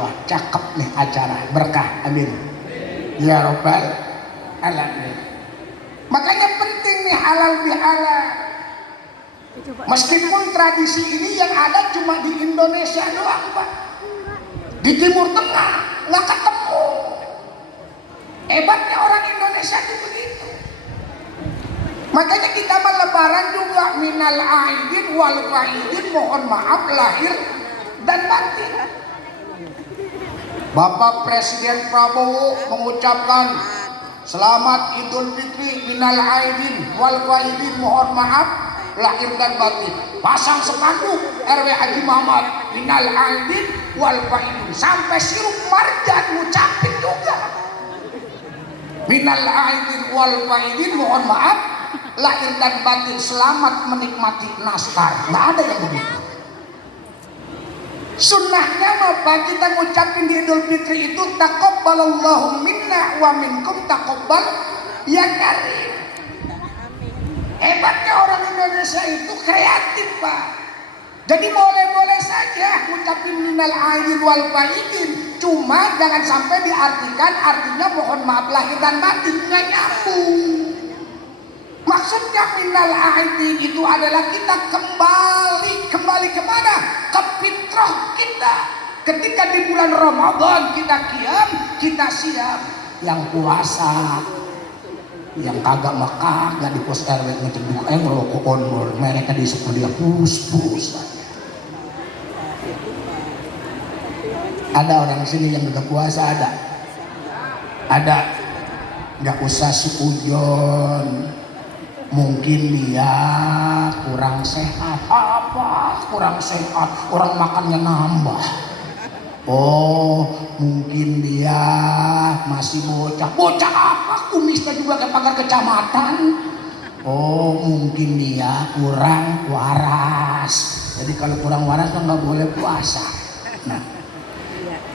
Allah, cakep nih acara, berkah, amin ya robbal alamin. Makanya penting nih halal bihalal. Meskipun tradisi ini yang ada cuma di Indonesia doang Pak, di Timur Tengah nggak ketemu. Hebatnya orang Indonesia itu begitu. Makanya kita lebaran juga minal aidin wal faidin, mohon maaf lahir dan batin. Bapak Presiden Prabowo mengucapkan selamat Idul Fitri minal aidin wal faidin, mohon maaf lahir dan batin. Pasang spanduk RW Haji Muhammad minal aidin wal faidin, sampai sirup marjan ngucapin juga minal aidin wal faidin, mohon maaf lahir dan batin, selamat menikmati nastar. Nggak ada yang begitu. Sunnahnya apa? Kita ngucapin di Idul Fitri itu taqabbalallahu minna wa minkum taqabbal ya karim. Hebatnya orang Indonesia itu kreatif Pak. Jadi boleh-boleh saja ngucapin minal aidin wal faidin, cuma jangan sampai diartikan artinya mohon maaf lahir dan batin, nggak nyambung. Maksudnya minal aidin itu adalah kita kembali kemana? Ke fitrah kita. Ketika di bulan Ramadan kita qiyam, kita siap. Yang puasa, yang kagak makan, nggak di pos RW ngeceduk ngerokok onbor, mereka di sekolah dia pus. Ada orang sini yang udah puasa, ada. Nggak usah suujon. Mungkin dia kurang sehat. Apa kurang sehat? Orang makannya nambah. Oh, mungkin dia masih bocah. Bocah apa? Kumisnya juga kayak pagar kecamatan. Oh, mungkin dia kurang waras. Jadi kalau kurang waras kan nggak boleh puasa. Nah,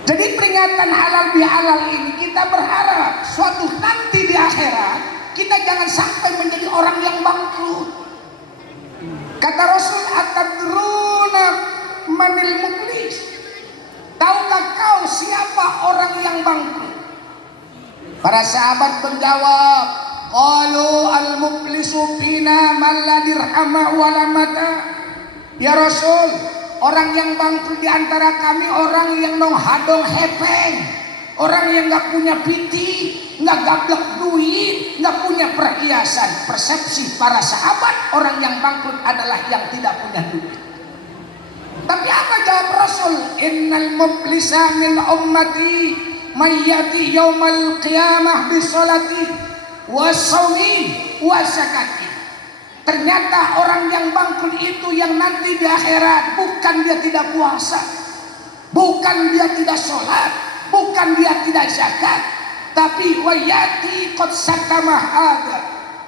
jadi peringatan halal bihalal ini kita berharap suatu nanti di akhirat kita jangan sampai menjadi orang yang bangkrut. Kata Rasul, atadruna manil muflis? Tahukah kau siapa orang yang bangkrut? Para sahabat menjawab, qalu al muflisu fina man la dirhama wala mata. Ya Rasul, orang yang bangkrut di antara kami orang yang nong hadong hepeng, orang yang nggak punya piti, nggak gablek duit, nggak punya perhiasan. Persepsi para sahabat orang yang bangkrut adalah yang tidak punya duit. Tapi apa jawab Rasul? Innal muflisa min ummati mayyati yaumal qiyamah bisolati wasaumi wasakati. Ternyata orang yang bangkrut itu yang nanti di akhirat bukan dia tidak puasa, bukan dia tidak sholat, bukan dia tidak zakat, tapi wayati qad satama hada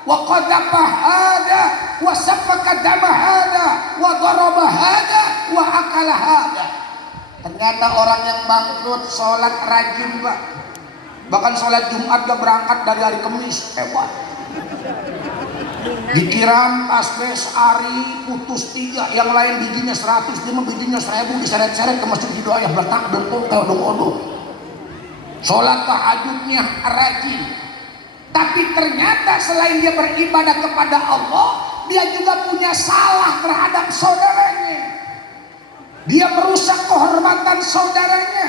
wa qadafa hada wa safaka dama hada wa daraba hada wa akala hada. Ternyata orang yang bangkrut sholat rajin Pak, bahkan sholat Jumat dia berangkat dari hari Kamis. Hebat. Dikiram asbes ari putus 3, yang lain bijinya 100, dia bijinya 1000, diseret-seret ke masjid hidayah bertak dengkul kayak odong-odong. Sholat tahajudnya rajin, tapi ternyata selain dia beribadah kepada Allah, dia juga punya salah terhadap saudaranya. Dia merusak kehormatan saudaranya,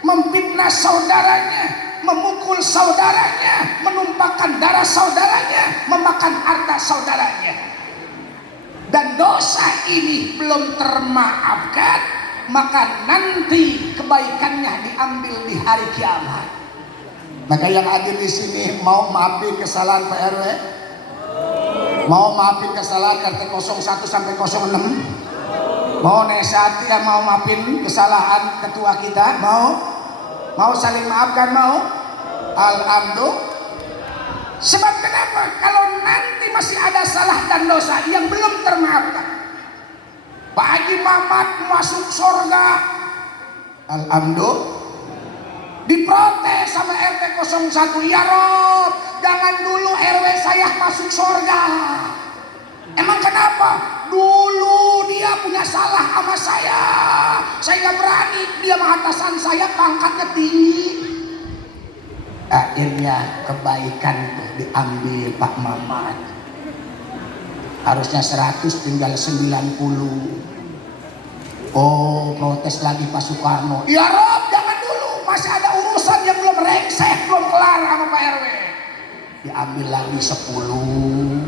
memfitnah saudaranya, memukul saudaranya, menumpahkan darah saudaranya, memakan harta saudaranya. Dan dosa ini belum termaafkan, maka nanti kebaikannya diambil di hari kiamat. Maka yang hadir di sini mau maafin kesalahan Pak RW? Mau maafin kesalahan RT 01 sampai 06? Mau nesati ya, mau maafin kesalahan ketua kita? Mau saling maafkan? Mau? Alhamdulillah. Sebab kenapa? Kalau nanti masih ada salah dan dosa yang belum termaafkan, Pak Haji Mamat masuk surga, alhamdulillah. Diprotes sama RT 01, ya Rob, jangan dulu RW saya masuk surga. Emang kenapa? Dulu dia punya salah sama saya nggak berani, dia mah atasan saya, pangkatnya tinggi. Akhirnya kebaikan tuh diambil Pak Mamat. Harusnya 100 tinggal 90. Oh, protes lagi Pak Soekarno. Ya Rob, jangan dulu, masih ada urusan yang belum rengsek, belum kelar sama Pak RW. Diambil lagi 10.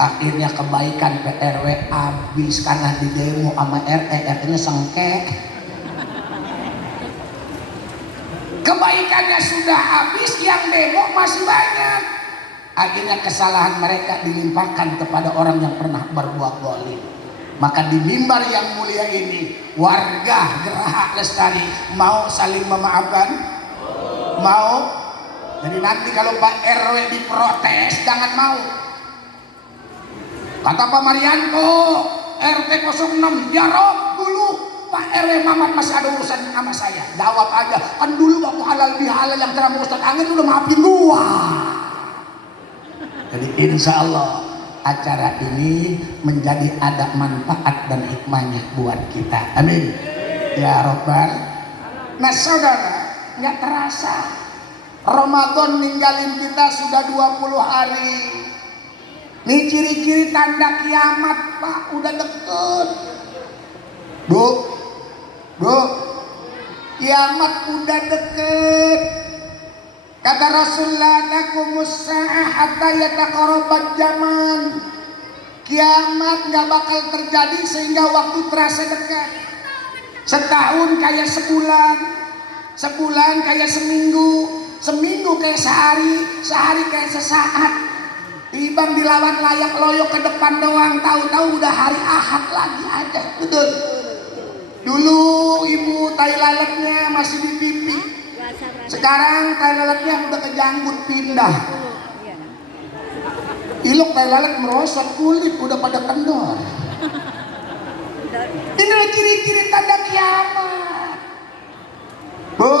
Akhirnya kebaikan PRW habis karena di demo sama RT-nya sengkek. Kebaikannya sudah habis, yang demo masih banyak. Akhirnya kesalahan mereka dilimpahkan kepada orang yang pernah berbuat zalim. Maka di mimbar yang mulia ini, warga Geraha Lestari mau saling memaafkan? Mau? Jadi nanti kalau Pak RW diprotes, jangan mau. Kata Pak Marianto, RT 06, ya Rob, dulu Pak RW Mamat masih ada urusan sama saya. Jawab aja, kan dulu waktu halal bihalal yang ceramah Ustaz Angin udah maafin gua. Jadi insya Allah acara ini menjadi ada manfaat dan hikmahnya buat kita. Amin. Ya Robbal. Nah saudara, nggak terasa Ramadan ninggalin kita sudah 20 hari. Nih ciri-ciri tanda kiamat Pak, udah deket. Bu, kiamat udah deket. Kata Rasulullah, nakumus sa'ah hatta yataqarabat zaman. Kiamat gak bakal terjadi sehingga waktu terasa dekat. Setahun kayak sebulan, sebulan kayak seminggu, seminggu kayak sehari, sehari kayak sesaat. Ibang dilawan layak loyok ke depan doang, tahu-tahu udah hari Ahad lagi aja. Betul. Dulu ibu tai lalatnya masih di pipi. Sekarang tai lalatnya udah ke janggut pindah. Ilok tai lalat merosot, kulit udah pada kendor. Inilah ciri-ciri tanda kiamat. Bu,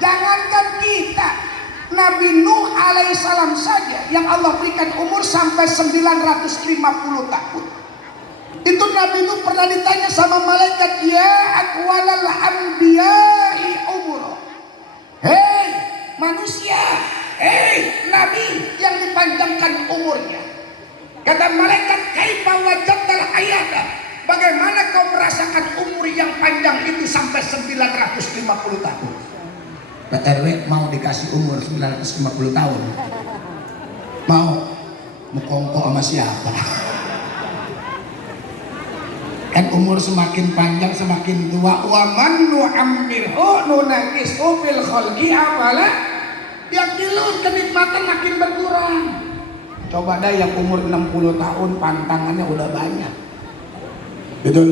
jangankan kita, Nabi Nuh alaihissalam saja yang Allah berikan umur sampai 950 tahun. Itu Nabi Nuh pernah ditanya sama malaikat, ya aqwalal anbiya'i umur. Hei manusia, hei Nabi yang dipanjangkan umurnya. Kata malaikat, kaifa wajadtal hayata? Bagaimana kau merasakan umur yang panjang itu sampai 950 tahun? Pak RW mau dikasih umur 950 tahun? Mau mukongko sama siapa? Kan umur semakin panjang semakin tua. Wa man nu'ammirhu nunaqishu fil khalqi afala yaqilun. Kenikmatan makin berkurang. Coba dah yang umur 60 tahun pantangannya udah banyak. Betul.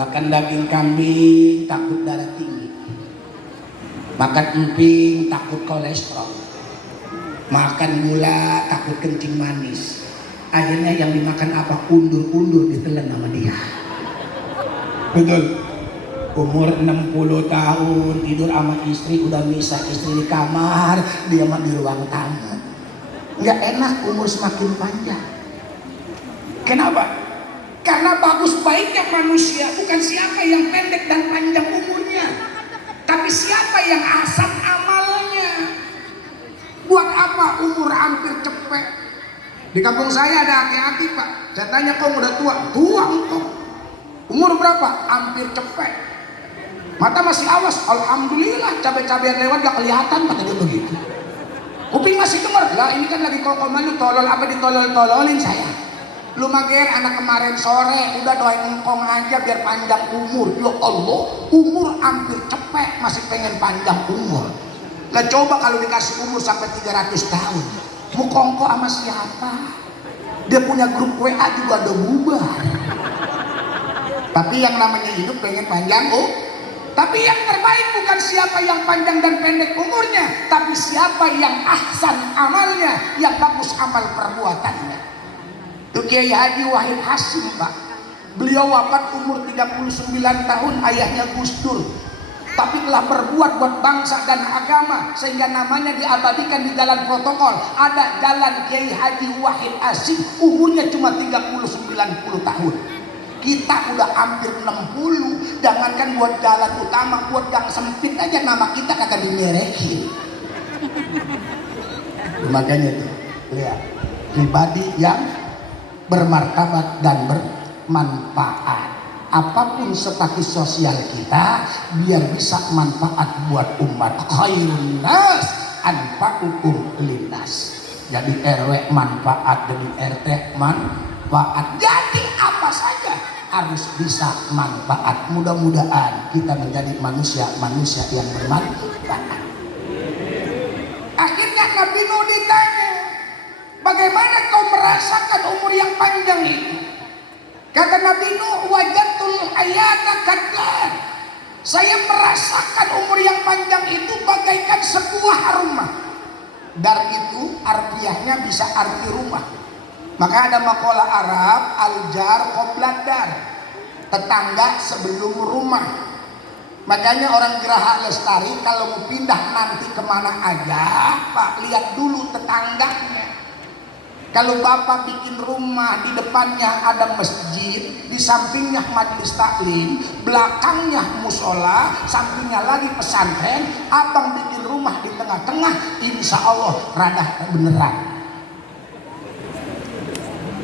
Makan daging kambing takut darah tinggi. Makan emping takut kolesterol. Makan gula takut kencing manis. Akhirnya yang dimakan apa? Undur-undur ditelan sama dia. Betul. Umur 60 tahun tidur sama istri, udah misah istri di kamar, dia mah di ruang tamu. Nggak enak umur semakin panjang. Kenapa? Karena bagus baiknya manusia bukan siapa yang pendek dan panjang umurnya, tapi siapa yang asam amalnya. Buat apa umur hampir cepet? Di kampung saya ada aki-aki Pak. Saya tanya, kau udah tua? Tua engkau. Umur berapa? Hampir cepet. Mata masih awas. Alhamdulillah cabai-cabai lewat gak kelihatan, kata dia begitu. Kuping masih dengar. Lah ini kan lagi kokoman lu tolol apa ditolol-tololin saya. Lu mager anak kemarin sore udah doain engkong aja biar panjang umur. Ya Allah, umur hampir cepet masih pengen panjang umur. Lah coba kalau dikasih umur sampai 300 tahun. Mukongko sama siapa? Dia punya grup WA juga ada bubar. Tapi yang namanya hidup pengen panjang, tapi yang terbaik bukan siapa yang panjang dan pendek umurnya, tapi siapa yang ahsan amalnya, yang bagus amal perbuatannya. Itu Kiai Haji Wahid Hasyim Pak. Beliau wafat umur 39 tahun, ayahnya Gus Dur. tapi telah berbuat buat bangsa dan agama sehingga namanya diabadikan di jalan protokol. Ada jalan Kiai Haji Wahid Asyik, umurnya cuma 30-90 tahun. Kita udah hampir 60, jangankan buat jalan utama, buat gang sempit aja nama kita kagak dimerekin. Makanya tuh, lihat, pribadi yang bermartabat dan bermanfaat. Apapun status sosial kita, biar bisa manfaat buat umat. Khairun nas anfa'ukum linnas. Jadi RW manfaat, jadi RT manfaat. Jadi apa saja harus bisa manfaat. Mudah-mudahan kita menjadi manusia yang bermanfaat. Akhirnya Nabi Nuh ditanya, bagaimana kau merasakan umur yang panjang itu? Kata Nabi Nuh, wajatul hayata kadar. Saya merasakan umur yang panjang itu bagaikan sebuah rumah. Dar itu artiahnya bisa arti rumah. Maka ada makalah Arab, al-jar qoblad dar, tetangga sebelum rumah. Makanya orang Geraha Lestari kalau mau pindah nanti kemana aja, Pak, lihat dulu tetangganya. Kalau Bapak bikin rumah, di depannya ada masjid, di sampingnya majelis taklim, belakangnya musola, sampingnya lagi pesantren, abang bikin rumah di tengah-tengah, insya Allah rada beneran.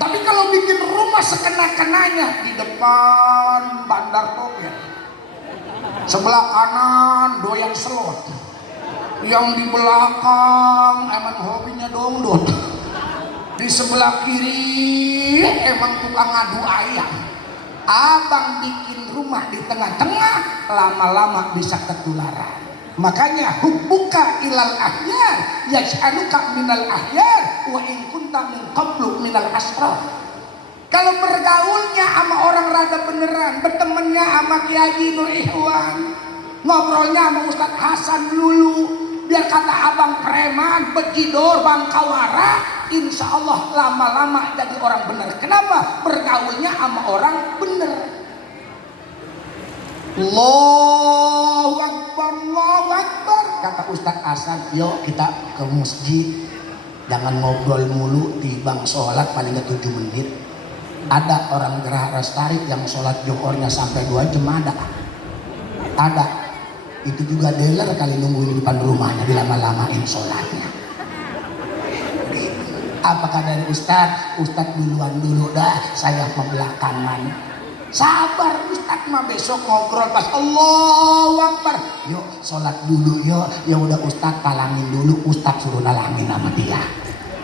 Tapi kalau bikin rumah sekena-kenanya, di depan bandar toget, sebelah kanan doyan selot, yang di belakang emang hobinya dongdot, di sebelah kiri emang tukang ngadu ayam. Abang bikin rumah di tengah-tengah, lama-lama bisa ketularan. Makanya hubbuka ilal ahyar yaj'aluka minal ahyar wa in kunta min qablu minal asrar. Kalau bergaulnya sama orang rada beneran, bertemannya sama Kiai Nur Ikhwan, ngobrolnya sama Ustadz Hasan dulu, biar kata abang preman, bejidor, bangkawara, insya Allah lama-lama jadi orang bener. Kenapa? Bergaulnya sama orang bener. Allahu Akbar, Allahu Akbar, kata Ustadz Hasan, yuk kita ke masjid, jangan ngobrol mulu, tibang sholat paling gak 7 menit. Ada orang Geraha Lestari yang sholat johornya sampai 2 jam, ada. Itu juga dealer kali nungguin di depan rumahnya, dilama-lamain sholatnya. Apakah dari Ustadz duluan dulu dah, saya membelakangan. Sabar Ustadz mah, besok ngobrol pas Allahu Akbar. Yuk sholat dulu yuk. Ya udah Ustadz talangin dulu, Ustadz suruh nalangin sama dia.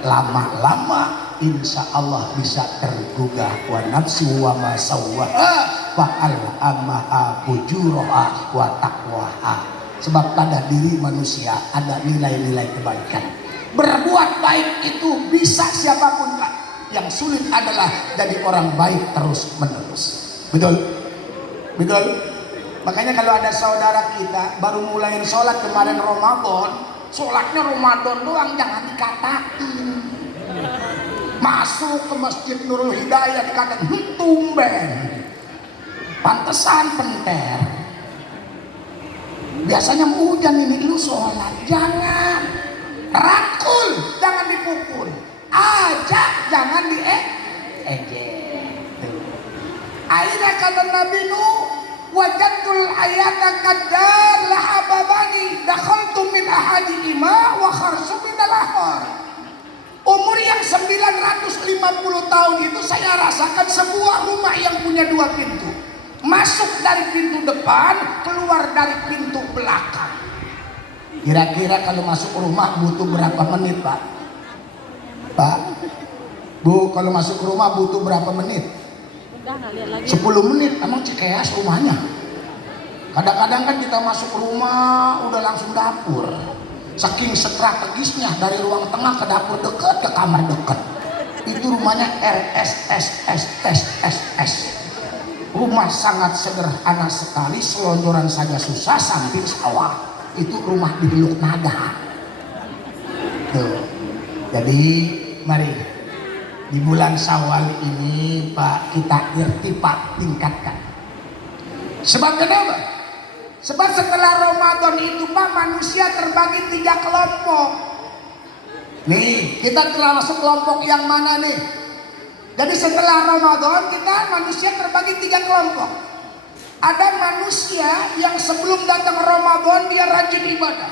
Lama-lama insya Allah bisa tergugah. Wa nafsu wa ma sawwaha wa alhamaha fujuraha wa taqwaha. Sebab pada diri manusia ada nilai-nilai kebaikan. Berbuat baik itu bisa siapapun, Pak. Yang sulit adalah jadi orang baik terus menerus. Betul? Betul? Makanya kalau ada saudara kita baru mulai sholat kemarin Ramadan, sholatnya Ramadan doang, jangan dikatain. Masuk ke Masjid Nurul Hidayah dikatain tumben, pantesan penter. Biasanya hujan ini, lu sholat jangan rakul, jangan dipukul, ajak jangan diejek. Akhirnya kata Nabi Nuh, wajadul ayata kadar lahababani dakhaltu min ahadihima wa kharsu min al-akhar. Umur yang 950 tahun itu saya rasakan sebuah rumah yang punya 2 pintu. Masuk dari pintu depan, keluar dari pintu belakang. Kira-kira kalau masuk rumah butuh berapa menit, Pak? Pak, Bu, kalau masuk rumah butuh berapa menit? 10 menit, emang Cikeas rumahnya. Kadang-kadang kan kita masuk rumah udah langsung dapur. Saking strategisnya, dari ruang tengah ke dapur deket, ke kamar deket. Itu rumahnya RSSSSSS. Rumah sangat sederhana sekali, selonjoran saja susah, samping sawah. Itu rumah di Teluk Naga. Tuh. Jadi mari di bulan Syawal ini Pak, kita irtifat tingkatkan. Sebab kenapa? Sebab setelah Ramadan itu Pak, manusia terbagi 3 kelompok. Nih, kita telah masuk kelompok yang mana nih? Jadi setelah Ramadan kita manusia terbagi 3 kelompok. Ada manusia yang sebelum datang Ramadan dia rajin ibadah.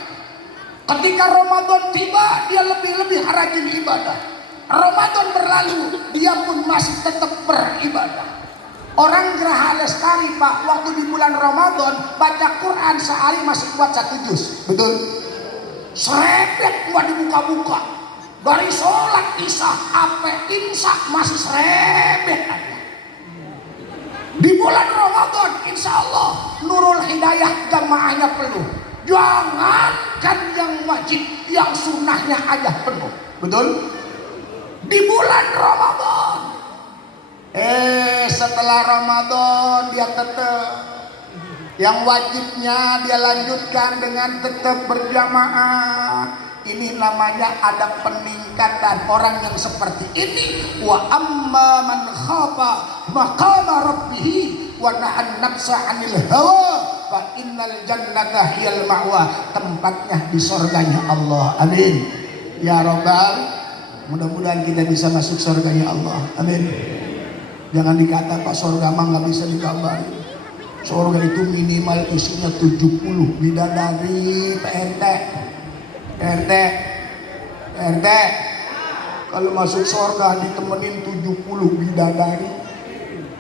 Ketika Ramadan tiba dia lebih-lebih rajin ibadah. Ramadan berlalu dia pun masih tetap beribadah. Orang Geraha Lestari Pak, waktu di bulan Ramadan baca Quran sehari masih kuat 1 juz. Betul? Serebet kuat dibuka-buka. Dari sholat isya sampai imsak masih serebet aja. Di bulan Ramadan insya Allah Nurul Hidayah jamaahnya penuh. Jangankan yang wajib, yang sunnahnya aja penuh. Betul? Di bulan Ramadan. Setelah Ramadan dia tetap yang wajibnya dia lanjutkan dengan tetap berjamaah. Ini namanya ada peningkatan orang yang seperti ini. Wa amma man khafa maqama rabbih wa nahan nafsa 'anil hawa fa innal jannata hiyal ma'wa. Tempatnya di surganya Allah. Amin. Ya Rabbal, mudah-mudahan kita bisa masuk surganya Allah. Amin. Jangan dikata Pak surga mah nggak bisa digambarin. Surga itu minimal isinya 70 bidadari. RT kalau masuk surga ditemenin 70 bidadari.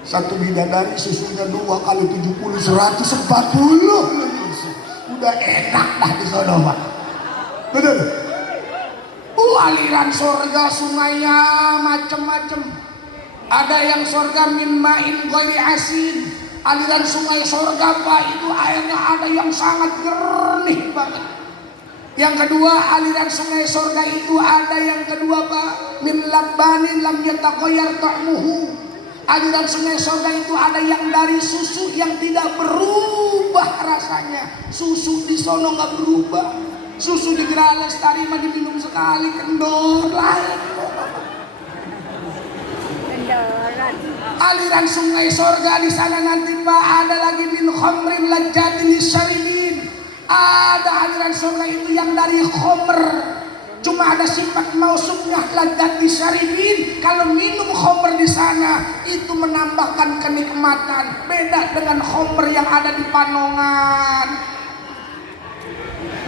Satu bidadari susunya 2 kali 70 140. Udah enak dah di sana Pak. Betul. Aliran surga sungainya macam-macam. Ada yang surga min ma'in ghairi asin. Aliran sungai surga Pak itu airnya ada yang sangat jernih banget. Yang kedua aliran sungai surga itu ada yang kedua Pak min labbanin lam yataghayyar ta'muhu. Aliran sungai surga itu ada yang dari susu yang tidak berubah rasanya. Susu di sono nggak berubah. Susu di Geraha Lestari mah diminum sekali kendor lain. Aliran sungai surga di sana nanti Pak ada lagi min khamrin lajjatin lisyaribin. Ada aliran surga itu yang dari khamr. Cuma ada sifat mausufnya ladzat lisyaribin. Kalau minum khamr di sana itu menambahkan kenikmatan. Beda dengan khamr yang ada di Panongan.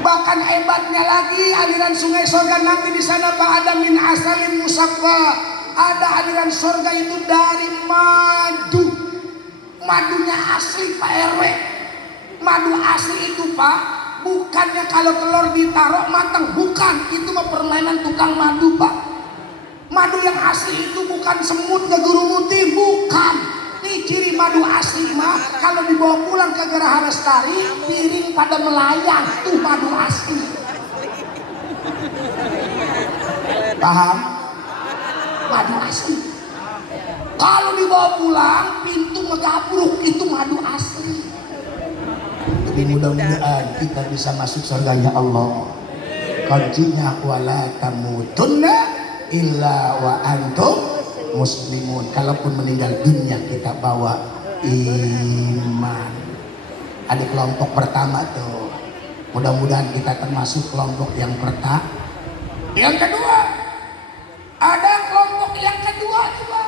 Bahkan hebatnya lagi aliran sungai surga nanti di sana Pak ada min asalin musaffa. Ada aliran surga itu dari madu. Madunya asli Pak RW. Madu asli itu Pak, bukannya kalau telur ditaruh matang, bukan. Itu mah permainan tukang madu Pak. Madu yang asli itu bukan semut ngegurumuti, bukan. Ini ciri madu asli mah, kalau dibawa pulang ke Geraha Lestari, piring pada melayang. Tuh madu asli. Paham? Madu asli. Kalau dibawa pulang pintu ngegabruk, itu madu asli. Jadi mudah-mudahan kita bisa masuk surganya Allah. Kuncinya wala tamutunna illa wa antum muslimun. Kalaupun meninggal dunia kita bawa iman. Ada kelompok pertama tuh. Mudah-mudahan kita termasuk kelompok yang pertama. Yang kedua, ada kelompok yang kedua juga.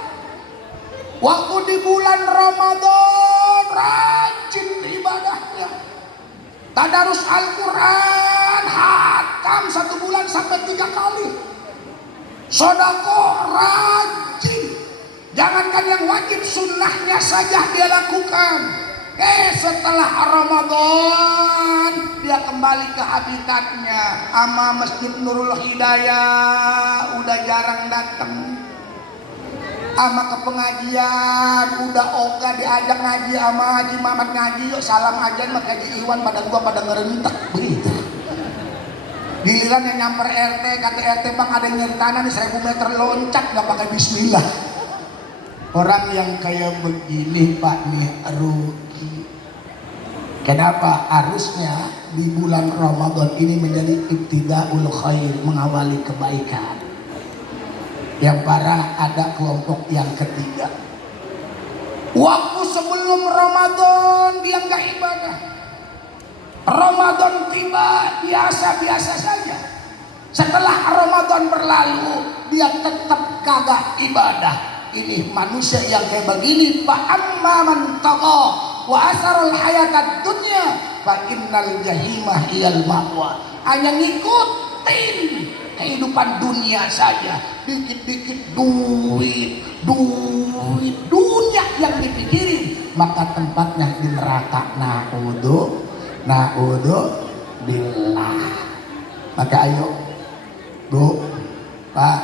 Waktu di bulan Ramadan rajin ibadahnya. Tadarus Al-Quran hatam 1 bulan sampai 3 kali. Sedekah rajin. Jangankan yang wajib, sunnahnya saja dia lakukan. Setelah Ramadan dia kembali ke habitatnya. Ama Masjid Nurul Hidayah udah jarang datang. Ama ke pengajian udah ogah diajak ngaji sama Haji Mamat ngaji, yuk salam aja sama Haji Iwan pada gua pada ngerentek begitu. Giliran yang nyamper RT, kata RT bang ada yang nyari tanah nih 1000 meter loncat gak pakai bismillah. Orang yang kayak begini Pak nih rugi. Kenapa? Harusnya di bulan Ramadan ini menjadi ibtidaul khair, mengawali kebaikan. Yang parah ada kelompok yang ketiga. Waktu sebelum Ramadan dia nggak ibadah. Ramadan tiba biasa-biasa saja. Setelah Ramadan berlalu dia tetap kagak ibadah. Ini manusia yang kayak begini, fa amma man taqwa wa asarul hayatad dunya fa innal jahimah iyal ma'wa. Hanya ngikutin kehidupan dunia saja, dikit-dikit duit dunia yang dipikirin, maka tempatnya di neraka. Na'udzu billah. Maka ayo Bu, Pak,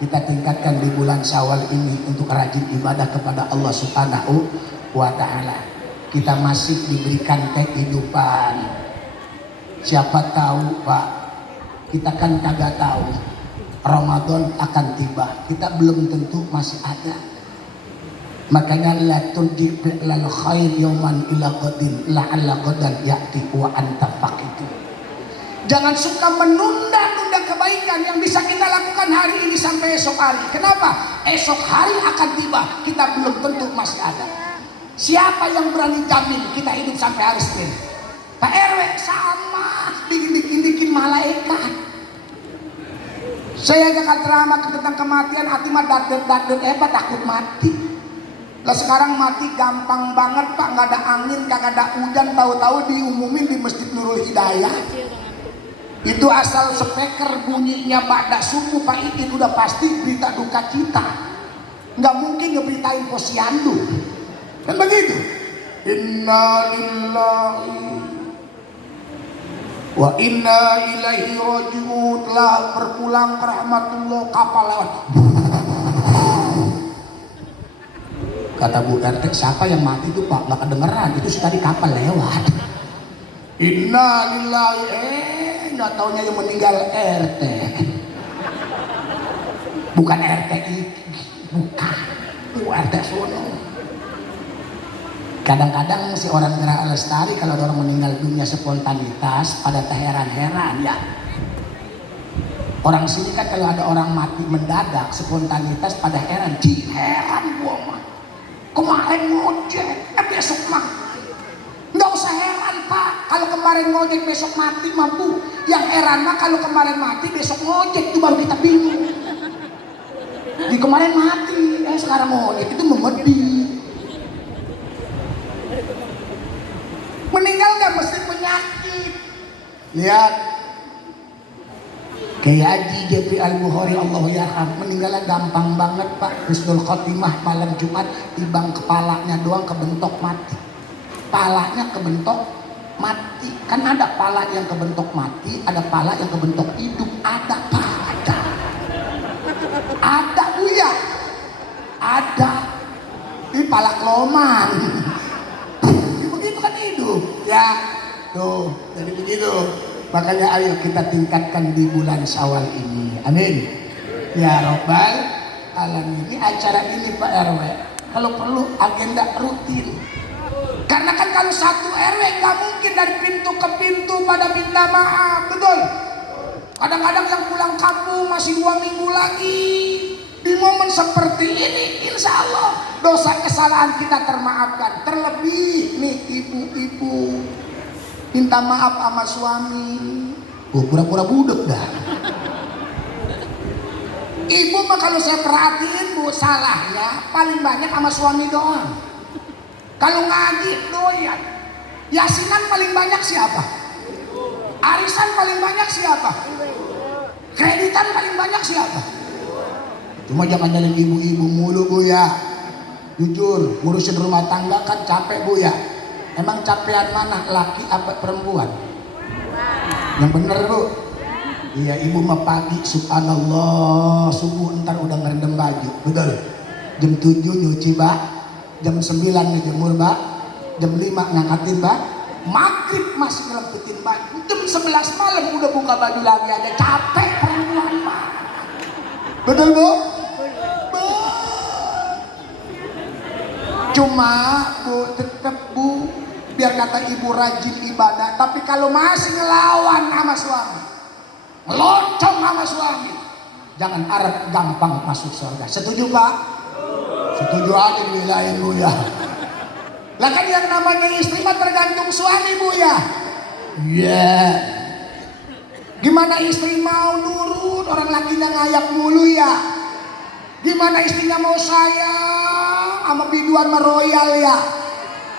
kita tingkatkan di bulan Syawal ini untuk rajin ibadah kepada Allah Subhanahu wa Ta'ala. Kita masih diberikan kehidupan. Siapa tahu Pak, kita kan kagak tahu Ramadan akan tiba. Kita belum tentu masih ada. Makanya la turji lal khair yawman ila qadin la'alla qadan ya'ti wa anta faqid. Jangan suka menunda-nunda kebaikan yang bisa kita lakukan hari ini sampai esok hari. Kenapa? Esok hari akan tiba, kita belum tentu masih ada. Siapa yang berani jamin kita hidup sampai hari Senin? Pak RW sama, bikin malaikat. Saya agak ceramah tentang kematian, hati mah dadet takut mati. Lah sekarang mati gampang banget Pak, nggak ada angin, kagak ada hujan, tahu-tahu diumumin di Masjid Nurul Hidayah. Itu asal speaker bunyinya ba'da subuh Pak Itin udah pasti berita duka cita. Nggak mungkin ngeberitain posyandu. Kan begitu. Inna lillahi wa inna ilaihi raji'un. Telah berpulang ke rahmatullah, kapal lewat. Kata Bu RT, siapa yang mati itu Pak? Nggak kedengeran, itu sih tadi kapal lewat. Inna lillahi, nggak taunya yang meninggal RT. Bukan RT bukan, RT sono. Kadang-kadang si orang Gerah Lestari kalau ada orang meninggal dunia spontanitas pada heran-heran ya. Orang sini kan kalau ada orang mati mendadak spontanitas pada heran, heran gua mah. Kemarin ngojek, besok mati. Nggak usah heran Pak, kalau kemarin ngojek besok mati mampu. Yang heran mah kalau kemarin mati besok ngojek, itu baru kita bingung. Di kemarin mati, sekarang ngojek itu memedih. Meninggal nggak mesti penyakit. Lihat, kayak Haji Jabri Al-Bukhari Allah yarham, meninggalnya gampang banget Pak. Husnul Khotimah malam Jumat, tibang kepalanya doang kebentok mati. Palanya kebentok mati. Kan ada pala yang kebentok mati, ada pala yang kebentok hidup. Ada Pak, ada Buya, ada. Ini pala keloman. Begitu kan hidup ya. Tuh, jadi begitu. Makanya ayo kita tingkatkan di bulan Syawal ini. Amin. Ya Rabbal Alamin. Ini acara ini Pak RW, kalau perlu agenda rutin. Karena kan kalau satu RW nggak mungkin dari pintu ke pintu pada minta maaf, betul? Kadang-kadang yang pulang kampung masih 2 minggu lagi. Di momen seperti ini, insya Allah dosa kesalahan kita termaafkan. Terlebih nih ibu-ibu minta maaf sama suami. Pura-pura budek dah. Ibu mah kalau saya perhatiin Bu, salahnya paling banyak sama suami doang. Kalau ngaji doyan, yasinan paling banyak siapa? Arisan paling banyak siapa? Kreditan paling banyak siapa? Cuma jangan nyalin ibu-ibu mulu Bu ya. Jujur, ngurusin rumah tangga kan capek Bu ya. Emang capean mana, laki apa perempuan? Yang bener Bu. Iya, ibu mah pagi subhanallah, subuh ntar udah ngerendam baju, betul? Jam 7 nyuci Mbak, jam 9 ngejemur Mbak, jam 5 ngangkatin Mbak, maghrib masih ngelempetin baju, jam 11 malam udah buka baju lagi aja, capek perempuan Mbak. Betul Bu? Cuma Bu, tetap Bu, biar kata ibu rajin ibadah, tapi kalau masih ngelawan sama suami, meloncong sama suami, jangan harap gampang masuk surga. Setuju Pak? Setuju aja diwilahin Bu ya. Lah kan yang namanya istri mah tergantung suami Bu ya. Iya. Gimana istri mau nurut, orang lakinya ngayak mulu ya. Gimana istrinya mau sayang, sama biduan mah royal ya.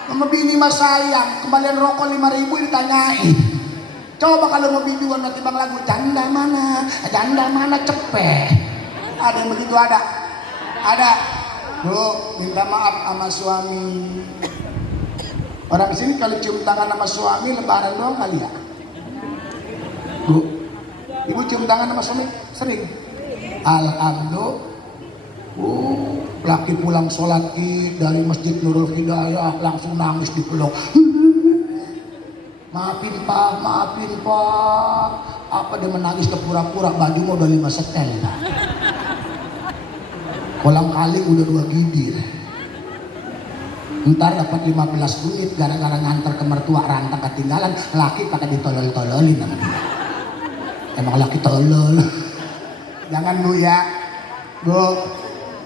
Sama bini mah sayang, kembalian rokok 5.000 ditanyain. Coba kalau mau biduan nanti bang lagu janda mana cepet. Ada yang begitu ada. Bu, minta maaf sama suami. Orang sini kalau cium tangan sama suami lebaran doang kali ya. Bu, ibu cium tangan sama suami sering. Alhamdulillah. Laki pulang sholat id dari Masjid Nurul Hidayah langsung nangis dipeluk. Maafin pak, apa dia menangis ke pura-pura, baju mau udah 5 setel. Kolang kali udah 2 gidir. Ntar dapat 15 menit gara-gara ngantar ke mertua rantang ketinggalan, laki pakai ditolol-tololin sama dia. Emang laki tolol. Jangan Bu ya, Bu,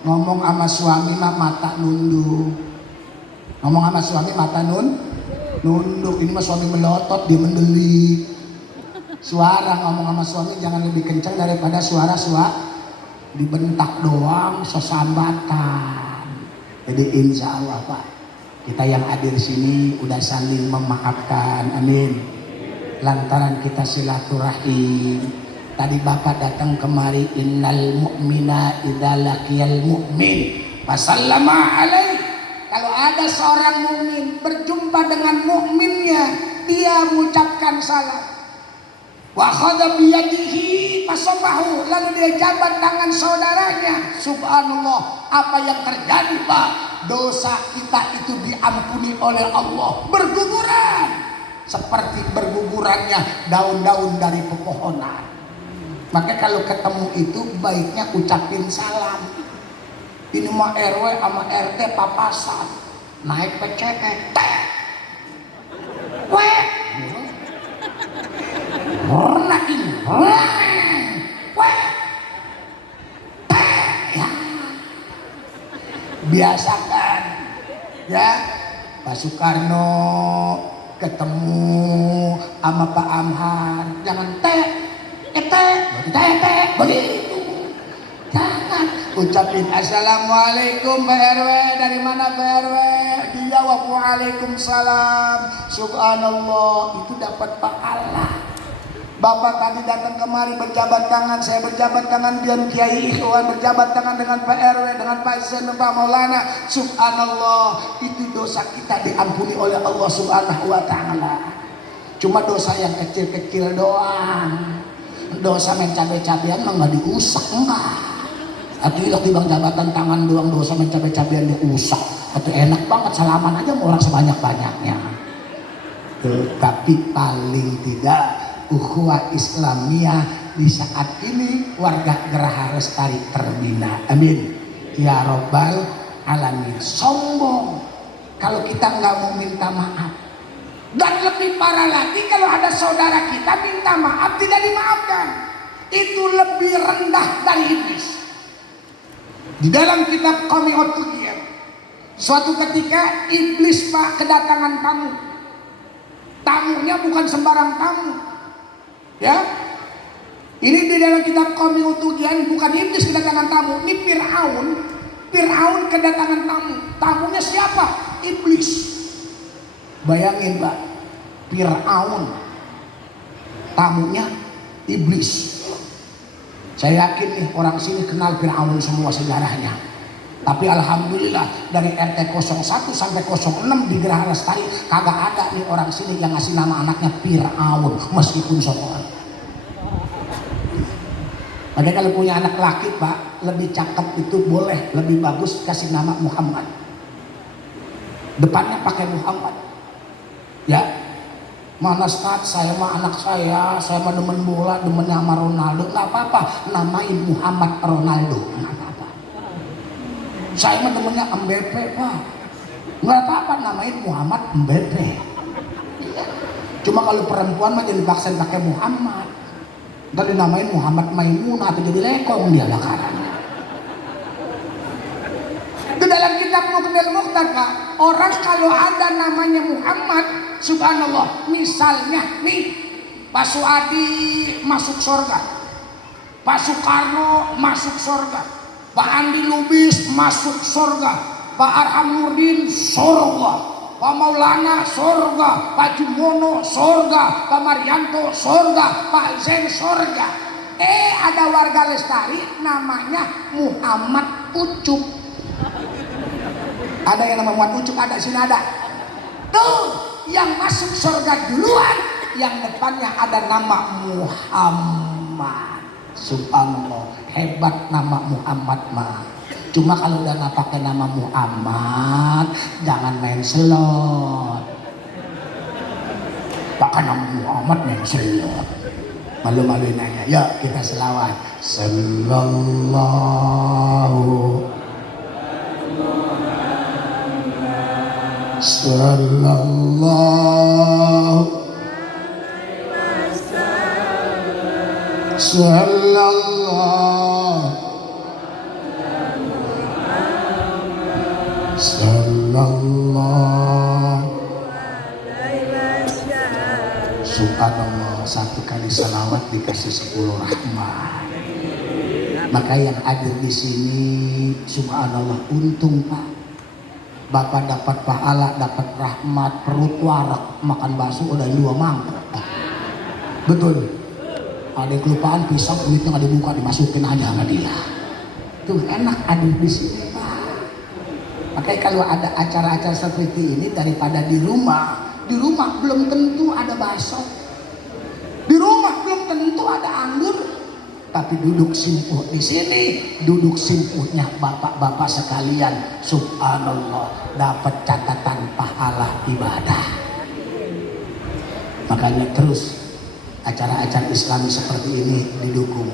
ngomong sama suami mah mata nunduk. Ngomong sama suami mata nunduk. Ini mah suami melotot, dia mendelik. Suara ngomong sama suami jangan lebih kencang daripada suara dibentak doang, sesambatan. Jadi insya Allah Pak, kita yang hadir sini udah saling memaafkan, amin. Lantaran kita silaturahim. Tadi Bapak datang kemari, innal mu'mina idza laqiyal mu'min fasallama alaih. Kalau ada seorang mukmin berjumpa dengan mukminnya, dia mengucapkan salam. Wa khadha bi yadihi fasabahu, lalu dia jabat tangan saudaranya. Subhanallah, apa yang terjadi Pak? Dosa kita itu diampuni oleh Allah, berguguran seperti bergugurannya daun-daun dari pepohonan. Maka kalau ketemu itu baiknya ucapin salam. Ini mah RW sama RT papasan, naik PCE, teh, weh, warna ini, weh, teh, ya. Biasakan, ya. Pak Soekarno ketemu sama Pak Amhar, jangan teh, begitu. Jangan ucapin assalamualaikum Pak RW, dari mana Pak RW? Dijawab waalaikumsalam. Subhanallah, itu dapat pahala. Bapak tadi datang kemari berjabat tangan, saya berjabat tangan dengan Kiai Ikhwan, berjabat tangan dengan Pak RW, dengan Pak Sen, Pak Maulana. Subhanallah, itu dosa kita diampuni oleh Allah Subhanahu wa taala. Cuma dosa yang kecil-kecil doang. Dosa main cabai-cabian mah nggak diusap, enggak. Atau ilah di bang jabatan tangan doang dosa main cabai-cabian diusap. Atau enak banget salaman aja sama orang sebanyak-banyaknya. Tapi paling tidak ukhuwah Islamiyah di saat ini warga Geraha Lestari terbina. Amin. Ya Rabbal Alamin. Sombong kalau kita nggak mau minta maaf. Dan lebih parah lagi kalau ada saudara kita minta maaf tidak dimaafkan. Itu lebih rendah dari iblis. Di dalam kitab Qami'ut Tughyan, suatu ketika iblis Pak kedatangan tamu. Tamunya bukan sembarang tamu. Ya. Ini di dalam kitab Qami'ut Tughyan bukan iblis kedatangan tamu, ini Fir'aun. Fir'aun kedatangan tamu. Tamunya siapa? Iblis. Bayangin Pak, Fir'aun tamunya iblis. Saya yakin nih orang sini kenal Fir'aun semua sejarahnya. Tapi alhamdulillah dari RT 01 sampai 06 di Geraha Lestari kagak ada nih orang sini yang ngasih nama anaknya Fir'aun meskipun soal. Makanya kalau punya anak laki Pak, lebih cakep itu boleh, lebih bagus kasih nama Muhammad. Depannya pakai Muhammad. Ya, mana Ustaz, saya mah anak saya mah demen bola, demennya sama Ronaldo, nggak apa-apa, namain Muhammad Ronaldo, nggak apa-apa. Saya mah demennya Mbappe Pak, nggak apa-apa, namain Muhammad Mbappe. Cuma kalau perempuan mah jadi paksain pakai Muhammad, ntar dinamain Muhammad Maimunah atau jadi lekong dia bakaran. Itu dalam kitab Muqdil Muqtar Pak. Orang kalau ada namanya Muhammad, subhanallah, misalnya nih Pak Suadi masuk surga, Pak Soekarno masuk surga, Pak Andi Lubis masuk surga, Pak Arham Nurdin surga, Pak Maulana surga, Pak Jumono surga, Pak Marianto surga, Pak Zen surga. Ada warga Lestari namanya Muhammad Ucup. Ada yang nama Muhammad Ucup, ada sini ada. Tuh, yang masuk surga duluan, yang depannya ada nama Muhammad. Subhanallah, hebat nama Muhammad mah. Cuma kalau udah nggak pakai nama Muhammad, jangan main selot. Pakai nama Muhammad main selot. Malu-maluin aja. Yuk kita selawat. Sallallahu subhanallah, satu kali salawat dikasih 10 rahmat. Maka yang hadir di sini, subhanallah, untung Pak. Bapak dapat pahala, dapat rahmat, perut warak, makan bakso udah 2 mangkok. Betul. Ada yang kelupaan pisang, kulitnya nggak dibuka, dimasukin aja sama dia. Tuh enak hadir di sini Pak. Makanya kalau ada acara-acara seperti ini, daripada di rumah belum tentu ada bakso, di rumah belum tentu ada anggur, tapi duduk simpuh di sini, duduk simpuhnya bapak-bapak sekalian, subhanallah, dapat catatan pahala ibadah. Makanya terus acara-acara Islami seperti ini didukung,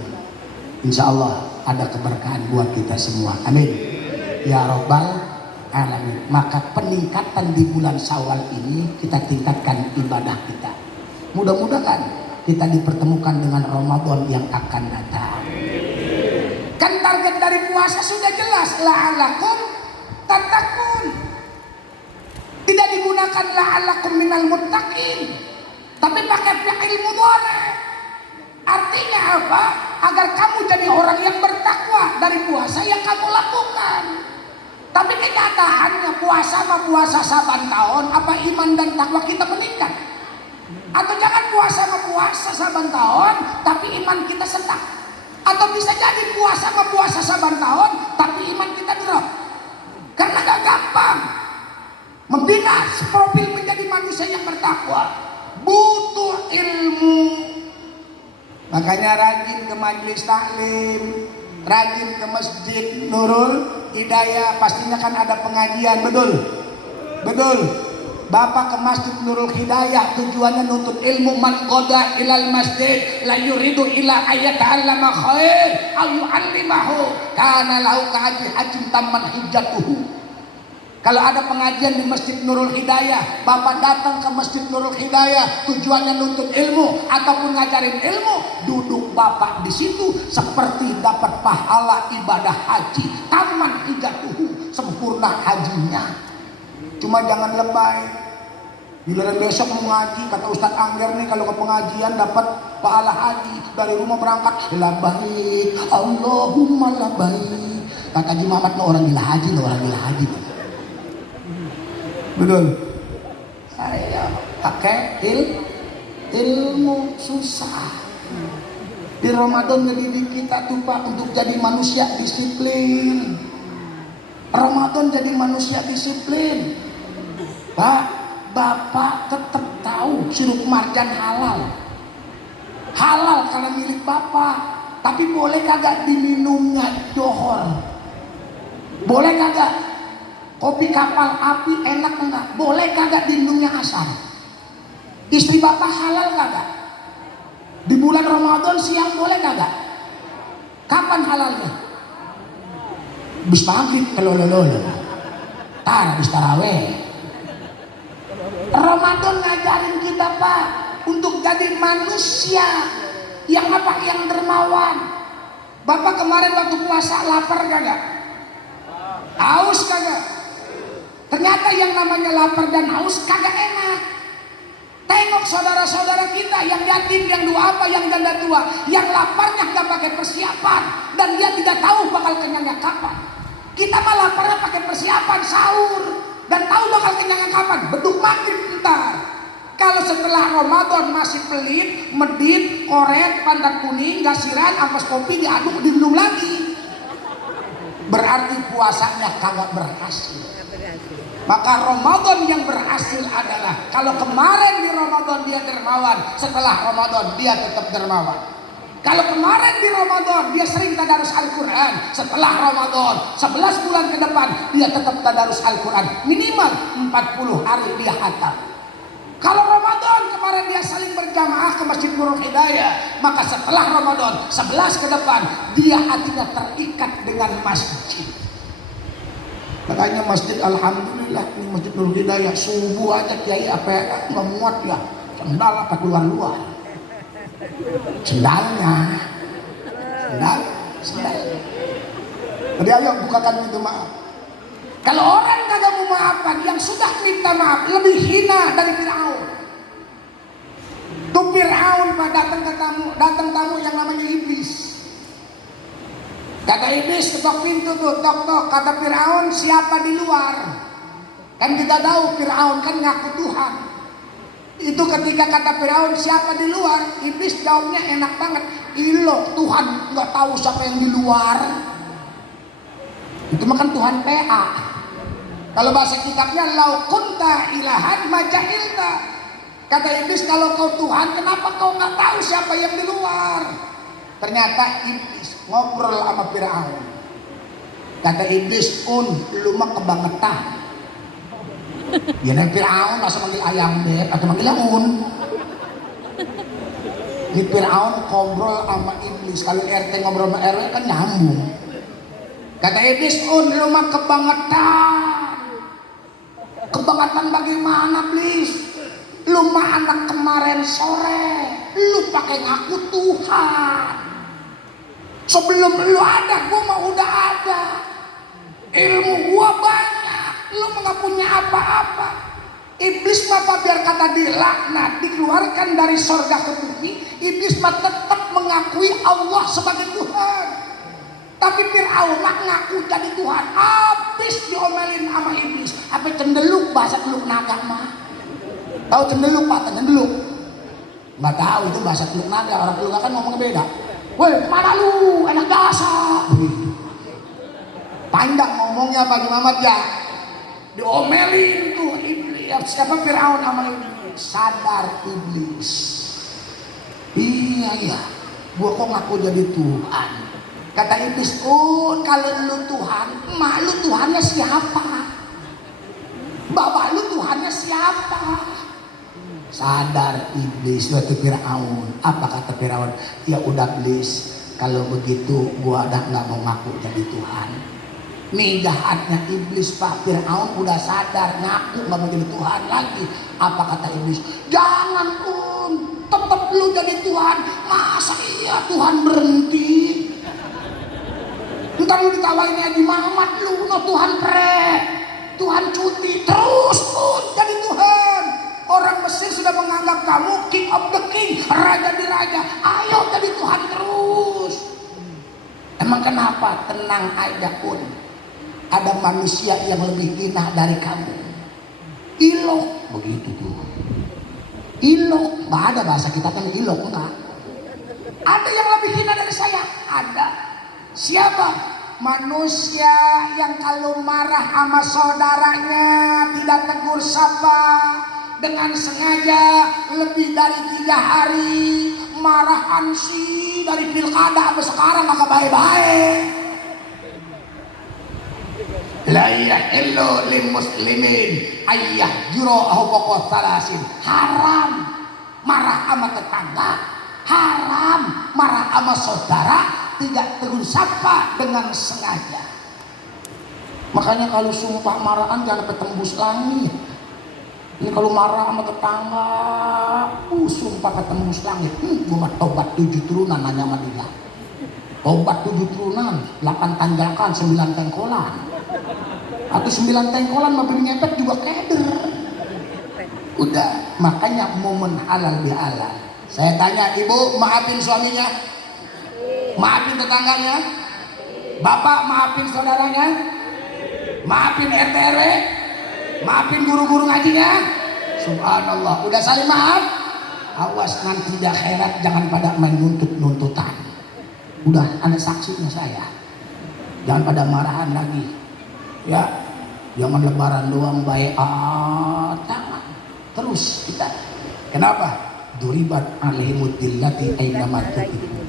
insya Allah ada keberkahan buat kita semua, amin ya robbal alamin. Maka peningkatan di bulan Syawal ini kita tingkatkan ibadah kita. Mudah-mudahan kita dipertemukan dengan Ramadan yang akan datang. Kan target dari puasa sudah jelas, la'alakum tattaqun. Tidak digunakan la'alakum minal muttaqin, tapi pakai fi'il mudhari. Artinya apa? Agar kamu jadi orang yang bertakwa dari puasa yang kamu lakukan. Tapi kenyataannya puasa sama puasa saban tahun, apa iman dan takwa kita meningkat? Atau jangan puasa sama puasa saban tahun, tapi iman kita setak. Atau bisa jadi puasa sama puasa saban tahun, tapi iman kita drop. Karena gak gampang membina profil menjadi manusia yang bertakwa, butuh ilmu. Makanya rajin ke majelis taklim, rajin ke masjid Nurul Hidayah, pastinya kan ada pengajian, betul? Betul. Bapak ke masjid Nurul Hidayah tujuannya nuntut ilmu. Man qada ilal masjid la yuridu ila ayata'allama khair aw yu'allimahu kana lahu ka'ajri hajjin tamman hijjatuhu. Kalau ada pengajian di Masjid Nurul Hidayah, Bapak datang ke Masjid Nurul Hidayah tujuannya nuntut ilmu ataupun ngajarin ilmu, duduk Bapak di situ seperti dapat pahala ibadah haji, taman hijatuhu, sempurna hajinya. Cuma jangan lebay. Giliran besok mau ngaji, kata Ustadz Angger nih, kalau ke pengajian dapat pahala haji, dari rumah berangkat labbaik Allahumma labbaik. Kata Haji Mamat, no orang gila haji, no orang gila haji. Betul. Saya pakai ilmu susah. Di Ramadan ngedidik kita tuh Pak untuk jadi manusia disiplin. Ramadan jadi manusia disiplin. Pak, Bapak tetap tahu sirup marjan halal. Halal karena milik Bapak. Tapi boleh kagak diminumnya johor? Boleh kagak? Kopi kapal api enak enggak? Boleh kagak diminumnya asam? Istri Bapak halal kagak? Di bulan Ramadan siang boleh kagak? Kapan halalnya? Bis maghrib kalau lolo. Tar bis taraweh. Ramadan ngajarin kita Pak untuk jadi manusia yang apa? Yang dermawan. Bapak kemarin waktu puasa lapar kagak? Haus kagak? Ternyata yang namanya lapar dan haus kagak enak. Tengok saudara-saudara kita yang yatim, yang duafa, yang janda tua, yang laparnya nggak pakai persiapan dan dia tidak tahu bakal kenyangnya kapan. Kita mah laparnya pakai persiapan sahur dan tahu bakal kenyangnya kapan. Beduk maghrib entar. Kalau setelah Ramadan masih pelit, medit, koret, pandan kuning, gasiran, ampas kopi diaduk diminum lagi, berarti puasanya kagak berhasil. Maka Ramadan yang berhasil adalah kalau kemarin di Ramadan dia dermawan, setelah Ramadan dia tetap dermawan. Kalau kemarin di Ramadan dia sering tadarus Al-Quran, setelah Ramadan 11 bulan ke depan dia tetap tadarus Al-Quran, minimal 40 hari dia hatam. Kalau Ramadan kemarin dia saling berjamaah ke Masjid Nurul Hidayah, maka setelah Ramadan 11 ke depan dia hatinya terikat dengan masjid. Makanya masjid, alhamdulillah ini Masjid Nurul Hidayah subuh aja kiai apa nggak muat ya, sendal apa keluar luar, sendal. Jadi ayo bukakan pintu maaf. Kalau orang kagak mau maafkan, yang sudah minta maaf lebih hina dari Fir'aun. Tuh Fir'aun pak datang tamu yang namanya iblis. Kata iblis ketok pintu tuh, tok. Kata Fir'aun, siapa di luar? Kan kita tahu Fir'aun kan ngaku Tuhan. Itu ketika kata Fir'aun siapa di luar, iblis jawabnya enak banget. Ilo Tuhan nggak tahu siapa yang di luar. Itu makan Tuhan PA. Kalau bahasa kitabnya lau kunta ilahan majahilta. Kata iblis, kalau kau Tuhan kenapa kau nggak tahu siapa yang di luar? Ternyata iblis ngobrol sama Fir'aun. Kata iblis, lu mah kebangetan. Ya nih Fir'aun masa manggil ayam beb atau manggil un. Ini Fir'aun ngobrol sama iblis. Kalau RT ngobrol sama RW kan nyambung. Kata iblis, lu mah kebangetan. Kebangetan bagaimana, Iblis? Lu mah anak kemarin sore, lu pakai ngaku Tuhan. Sebelum lu ada, gua mah udah ada. Ilmu gua banyak, lu mah gak punya apa-apa. Iblis mah biar kata dilaknat, dikeluarkan dari sorga ke bumi, iblis mah tetap mengakui Allah sebagai Tuhan. Tapi Fir'aun mah ngaku jadi Tuhan, habis diomelin sama iblis. Apa cendeluk, bahasa teluk naga mah. Tahu cendeluk pak, cendeluk? Nggak tahu itu bahasa teluk naga, orang teluk naga kan ngomongnya beda. Woi, mana lu? Enak dasar. Panjang ngomongnya bagi Muhammad ya. Diomelin tuh iblis, siapa Fir'aun sama iblis. Sadar iblis. Iya, gua kok ngaku jadi Tuhan. Kata iblis, kalau lu Tuhan, emak lu Tuhannya siapa? Bapak lu Tuhannya siapa? Sadar iblis waktu Fir'aun. Apa kata Fir'aun? Ya udah iblis, kalau begitu gua udah nggak mau ngaku jadi Tuhan. Nih jahatnya iblis pak, Fir'aun udah sadar ngaku nggak mau jadi Tuhan lagi. Apa kata iblis? Jangan tetap lu jadi Tuhan. Masa iya Tuhan berhenti? Ntar lu ditawain Haji Muhammad, lu no Tuhan Tuhan cuti terus jadi Tuhan. Orang Mesir sudah menganggap kamu king of the king, raja di raja. Ayo jadi Tuhan terus. Emang kenapa? Tenang aja pun. Ada manusia yang lebih hina dari kamu. Ilok begitu tuh. Ilok, nggak ada bahasa kita kan ilok enggak. Ada yang lebih hina dari saya? Ada. Siapa? Manusia yang kalau marah sama saudaranya tidak tegur sapa, dengan sengaja lebih dari 3 hari marahan sih dari pilkada sampai sekarang gak baik-baik. La yahillu lil muslimin ayyah juro ahu pokok salasin. Haram marah sama tetangga, haram marah sama saudara, tidak tegur sapa dengan sengaja. Makanya kalau sumpah marahan jangan sampai tembus langit. Ini kalau marah sama tetangga, sumpah ketembus langit. Gue mah tobat 7 turunan nanya sama dia. Tobat 7 turunan, 8 tanjakan, 9 tengkolan. Atau 9 tengkolan mobil ngepet juga keder. Udah, makanya momen halal bihalal. Saya tanya, ibu maafin suaminya? Maafin tetangganya? Bapak maafin saudaranya? Maafin RT RW? Maafin guru-guru ngajinya? Subhanallah, udah saling maaf? Awas nanti di akhirat jangan pada main nuntut-nuntutan. Udah ada saksinya saya. Jangan pada marahan lagi. Ya, jangan lebaran doang baik. Jangan. Terus kita. Kenapa? Duribat alaihimud dillati aina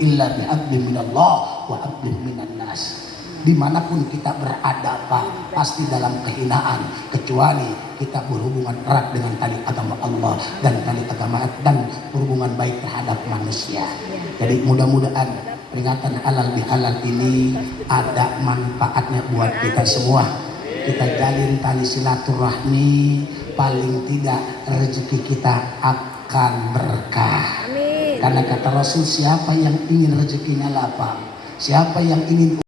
illa bi'abdi minallah wa abdi minan nas. Dimanapun kita berada Pak, pasti dalam kehinaan, kecuali kita berhubungan erat dengan tali agama Allah dan tali agama dan berhubungan baik terhadap manusia. Jadi mudah-mudahan peringatan halal bihalal ini ada manfaatnya buat kita semua. Kita jalin tali silaturahmi, paling tidak rezeki kita akan berkah. Karena kata Rasul, siapa yang ingin rezekinya lapang, siapa yang ingin